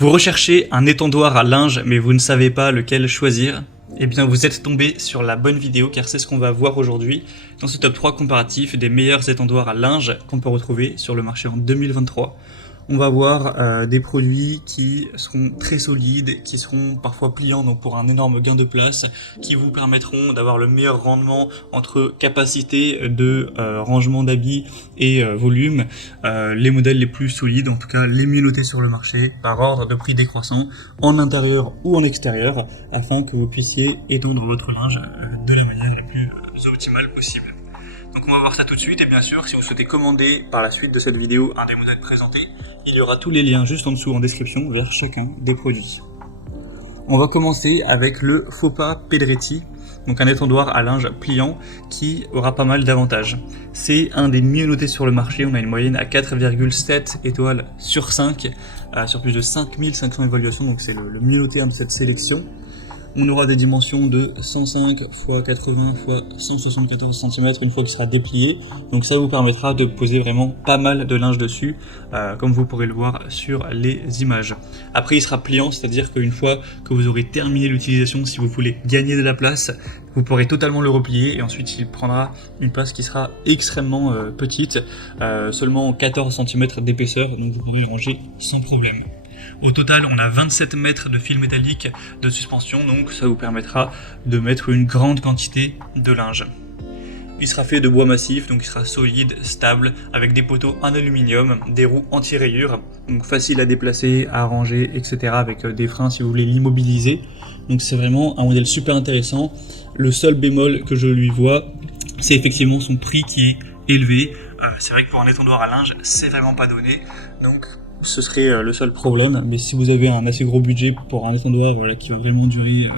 Vous recherchez un étendoir à linge mais vous ne savez pas lequel choisir? Eh bien vous êtes tombé sur la bonne vidéo car c'est ce qu'on va voir aujourd'hui dans ce top 3 comparatif des meilleurs étendoirs à linge qu'on peut retrouver sur le marché en 2023. On va voir des produits qui seront très solides, qui seront parfois pliants donc pour un énorme gain de place, qui vous permettront d'avoir le meilleur rendement entre capacité de rangement d'habits et volume, les modèles les plus solides, en tout cas les mieux notés sur le marché par ordre de prix décroissant, en intérieur ou en extérieur, afin que vous puissiez étendre votre linge de la manière la plus optimale possible. Donc on va voir ça tout de suite, et bien sûr si vous souhaitez commander par la suite de cette vidéo un des modèles présentés, il y aura tous les liens juste en dessous en description vers chacun des produits. On va commencer avec le Fopa Pedretti, donc un étendoir à linge pliant qui aura pas mal d'avantages. C'est un des mieux notés sur le marché, on a une moyenne à 4,7 étoiles sur 5, sur plus de 5500 évaluations, donc c'est le mieux noté de cette sélection. On aura des dimensions de 105 x 80 x 174 cm une fois qu'il sera déplié. Donc ça vous permettra de poser vraiment pas mal de linge dessus, comme vous pourrez le voir sur les images. Après il sera pliant, c'est-à-dire qu'une fois que vous aurez terminé l'utilisation, si vous voulez gagner de la place, vous pourrez totalement le replier et ensuite il prendra une place qui sera extrêmement petite, seulement 14 cm d'épaisseur, donc vous pourrez ranger sans problème. Au total, on a 27 mètres de fil métallique de suspension, donc ça vous permettra de mettre une grande quantité de linge. Il sera fait de bois massif, donc il sera solide, stable, avec des poteaux en aluminium, des roues anti-rayures, donc facile à déplacer, à ranger, etc. avec des freins si vous voulez l'immobiliser. Donc c'est vraiment un modèle super intéressant. Le seul bémol que je lui vois, c'est effectivement son prix qui est élevé. C'est vrai que pour un étendoir à linge, c'est vraiment pas donné, donc ce serait le seul problème. Mais si vous avez un assez gros budget pour un étendoir qui va vraiment durer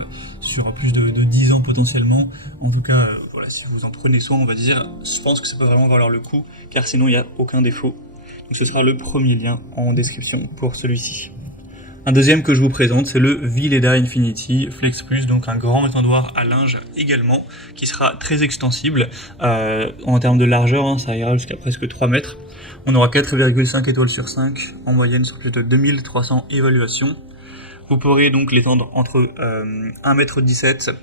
sur plus de 10 ans potentiellement, en tout cas si vous en prenez soin, on va dire, je pense que ça peut vraiment valoir le coup, car sinon il n'y a aucun défaut. Donc ce sera le premier lien en description pour celui-ci. Un deuxième que je vous présente, c'est le Vileda Infinity Flex Plus, donc un grand étendoir à linge également, qui sera très extensible. En termes de largeur, ça ira jusqu'à presque 3 mètres. On aura 4,5 étoiles sur 5 en moyenne sur plus de 2300 évaluations. Vous pourrez donc l'étendre entre 1,17 m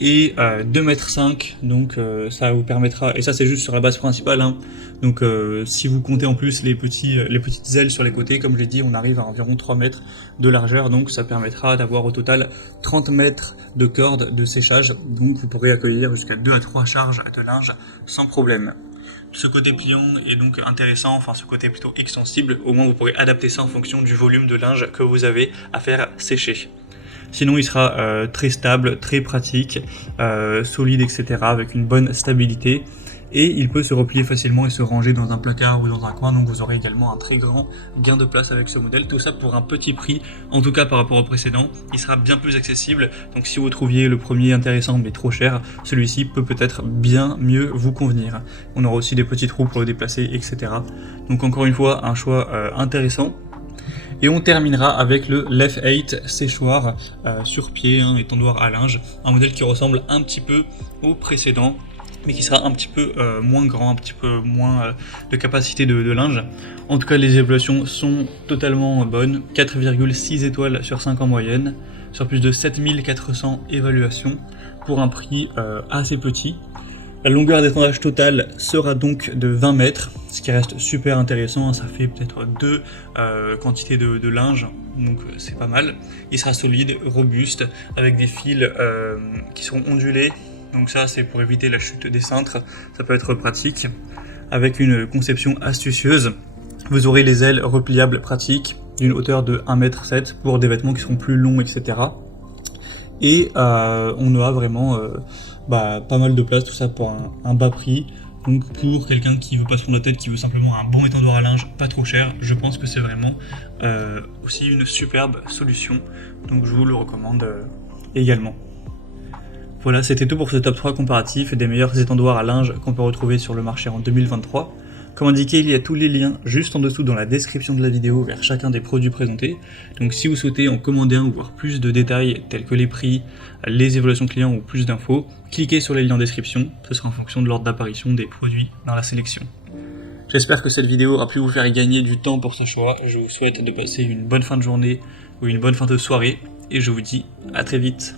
et 2,5 m, donc ça vous permettra, et ça c'est juste sur la base principale, donc si vous comptez en plus les petites ailes sur les côtés, comme je l'ai dit, on arrive à environ 3 mètres de largeur, donc ça permettra d'avoir au total 30 mètres de corde de séchage, donc vous pourrez accueillir jusqu'à 2 à 3 charges de linge sans problème. Ce côté pliant est donc intéressant, enfin ce côté plutôt extensible, au moins vous pourrez adapter ça en fonction du volume de linge que vous avez à faire sécher. Sinon il sera très stable, très pratique, solide, etc. avec une bonne stabilité. Et il peut se replier facilement et se ranger dans un placard ou dans un coin, donc vous aurez également un très grand gain de place avec ce modèle. Tout ça pour un petit prix, en tout cas par rapport au précédent, il sera bien plus accessible. Donc si vous trouviez le premier intéressant mais trop cher, celui-ci peut peut-être bien mieux vous convenir. On aura aussi des petites roues pour le déplacer, etc. Donc encore une fois, un choix intéressant. Et on terminera avec le Lef 8 séchoir sur pied, étendoir à linge, un modèle qui ressemble un petit peu au précédent, mais qui sera un petit peu moins grand, un petit peu moins de capacité de linge. En tout cas, les évaluations sont totalement bonnes, 4,6 étoiles sur 5 en moyenne, sur plus de 7400 évaluations, pour un prix assez petit. La longueur d'étendage totale sera donc de 20 mètres, ce qui reste super intéressant, ça fait peut-être 2 quantités de linge, donc c'est pas mal. Il sera solide, robuste, avec des fils qui seront ondulés, donc ça c'est pour éviter la chute des cintres, ça peut être pratique. Avec une conception astucieuse, vous aurez les ailes repliables pratiques, d'une hauteur de 1,7 m pour des vêtements qui seront plus longs, etc. Et on aura vraiment pas mal de place, tout ça pour un bas prix. Donc pour quelqu'un qui veut pas se prendre la tête, qui veut simplement un bon étendoir à linge pas trop cher, je pense que c'est vraiment aussi une superbe solution. Donc je vous le recommande également. Voilà, c'était tout pour ce top 3 comparatif des meilleurs étendoirs à linge qu'on peut retrouver sur le marché en 2023. Comme indiqué, il y a tous les liens juste en dessous dans la description de la vidéo vers chacun des produits présentés. Donc si vous souhaitez en commander un ou voir plus de détails tels que les prix, les évaluations clients ou plus d'infos, cliquez sur les liens en description, ce sera en fonction de l'ordre d'apparition des produits dans la sélection. J'espère que cette vidéo aura pu vous faire gagner du temps pour ce choix. Je vous souhaite de passer une bonne fin de journée ou une bonne fin de soirée, et je vous dis à très vite.